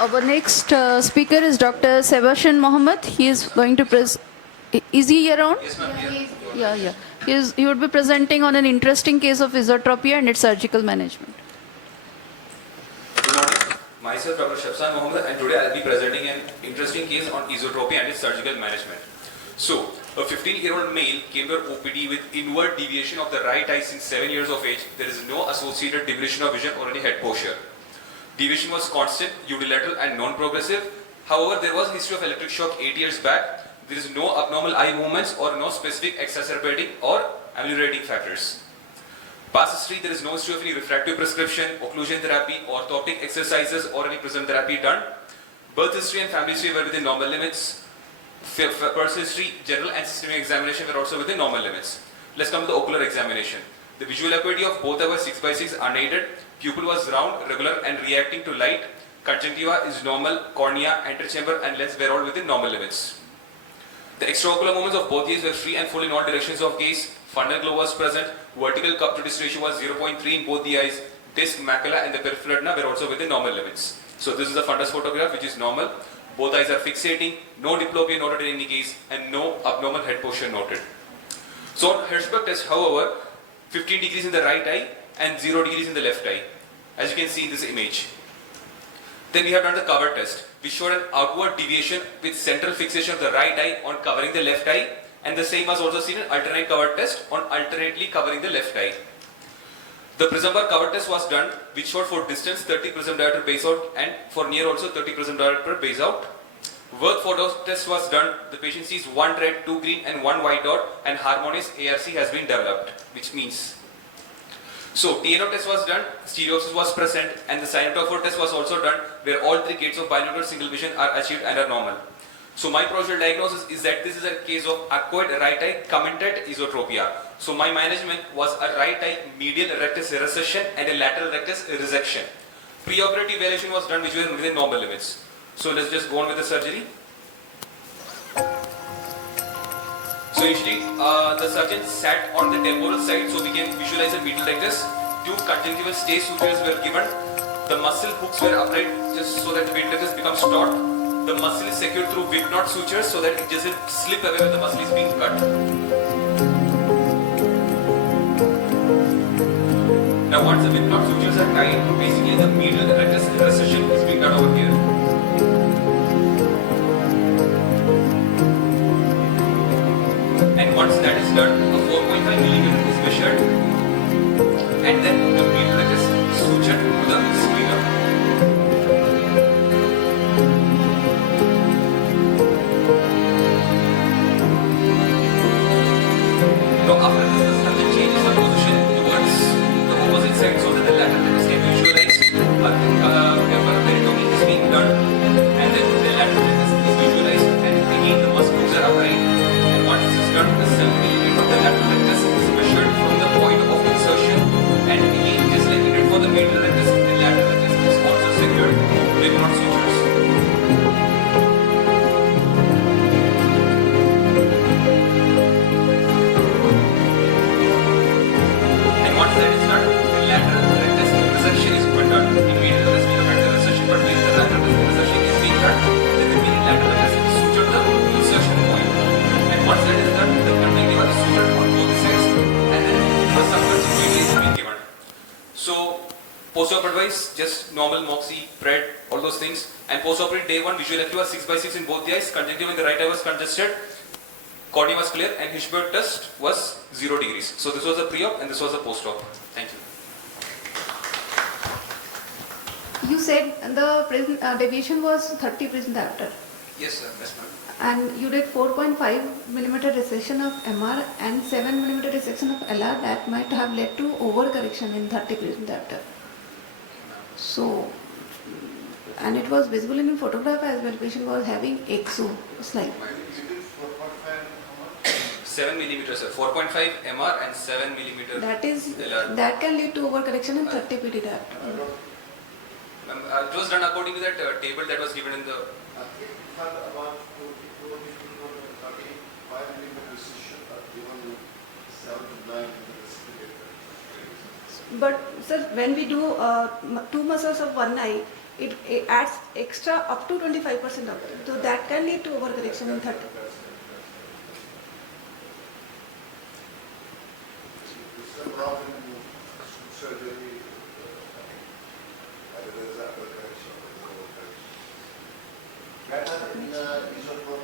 Our next speaker is Dr. Shebsan Mohammed. He is going to Is he around? Yes, ma'am. Yeah. He would be presenting on an interesting case of esotropia and its surgical management. Good morning. Myself, Dr. Shebsan Mohammed, and today I'll be presenting an interesting case on esotropia and its surgical management. So, a 15-year-old male came to our OPD with inward deviation of the right eye since 7 years of age. There is no associated diminution of vision or any head posture. Deviation was constant, unilateral and non-progressive. However, there was a history of electric shock 8 years back. There is no abnormal eye movements or no specific exacerbating or ameliorating factors. Past history, there is no history of any refractive prescription, occlusion therapy, orthoptic exercises or any prism therapy done. Birth history and family history were within normal limits. Personal history, general and systemic examination were also within normal limits. Let's come to the ocular examination. The visual acuity of both our 6x6 unaided. Pupil was round, regular and reacting to light. Conjunctiva is normal. Cornea, antechamber and lens were all within normal limits. The extraocular movements of both eyes were free and full in all directions of gaze. Fundal glow was present. Vertical cup to disc ratio was 0.3 in both the eyes. Disc, macula and the peripheral retina were also within normal limits. So this is the fundus photograph which is normal. Both eyes are fixating. No diplopia noted in any case and no abnormal head posture noted. So on Hirschberg test, however, 15 degrees in the right eye and 0 degrees in the left eye, as you can see in this image. Then we have done the cover test, which showed an outward deviation with central fixation of the right eye on covering the left eye, and the same was also seen in alternate cover test on alternately covering the left eye. The prism bar cover test was done, which showed for distance 30 prism diameter base out and for near also 30 prism diameter base out. Work photo test was done. The patient sees one red, two green and one white dot, and harmonious ARC has been developed, which means. So TNO test was done, stereopsis was present, and the cyanotophore test was also done, where all three gates of binocular single vision are achieved and are normal. So my provisional diagnosis is that this is a case of acquired right eye commented esotropia. So my management was a right eye medial rectus recession and a lateral rectus resection. Preoperative evaluation was done, which was within normal limits. So let's just go on with the surgery. So usually the surgeon sat on the temporal side so we can visualize a medial rectus. Two conjunctival stay sutures were given. The muscle hooks were upright just so that the medial rectus becomes taut. The muscle is secured through whip knot sutures so that it doesn't slip away when the muscle is being cut. Now once the whip knot sutures are tied, basically the medial rectus recession is being done over here. And once that is done, a 4.5 millimeter is measured, and then the medial rectus is sutured to the sclera. Now after this, the surgeon changes the position towards the opposite side so that the lateral rectus can visualize. Peritomy is being done, and then the lateral rectus is visualized, and again the muscle hooks are upright. Once this is done, the 7 mm of the lateral rectus is measured from the point of insertion, and again, just like we did for the medial rectus, the lateral rectus is also secured with knot sutures. And once that is done, the lateral rectus resection is done. In medial rectus, we have had the resection, but when the lateral rectus resection is being done, then the lateral rectus is sutured to the insertion point. Once that is done, the conjunctiva is sutured on both sides, and then the substance immediately is being given. So, post-op advice, just normal moxie, pred, all those things. And post-operative day 1, visual acuity was 6x6 in both the eyes, conjunctiva in the right eye was congested, cornea was clear, and Hirschberg test was 0 degrees. So this was the pre-op and this was the post-op. Thank you. You said the deviation was 30 prism diameter. Yes, sir. Yes, ma'am. And you did 4.5 millimeter recession of MR and 7 millimeter resection of LR. That might have led to overcorrection in 30 prism diameter. So, and it was visible in the photograph as well. Patient was having exo slide. 7 millimeters, sir. 4.5 MR and 7 millimeter. That can lead to overcorrection in 30 PD diameter. It was done according to that table that was given in the. About 35 mm precision given 7 to 9 But sir, when we do two muscles of one eye, it adds extra up to 25% of it. So that can lead to overcorrection in 30. This is a problem in surgery, either there is upper correction or lower correction. Better in isotropia.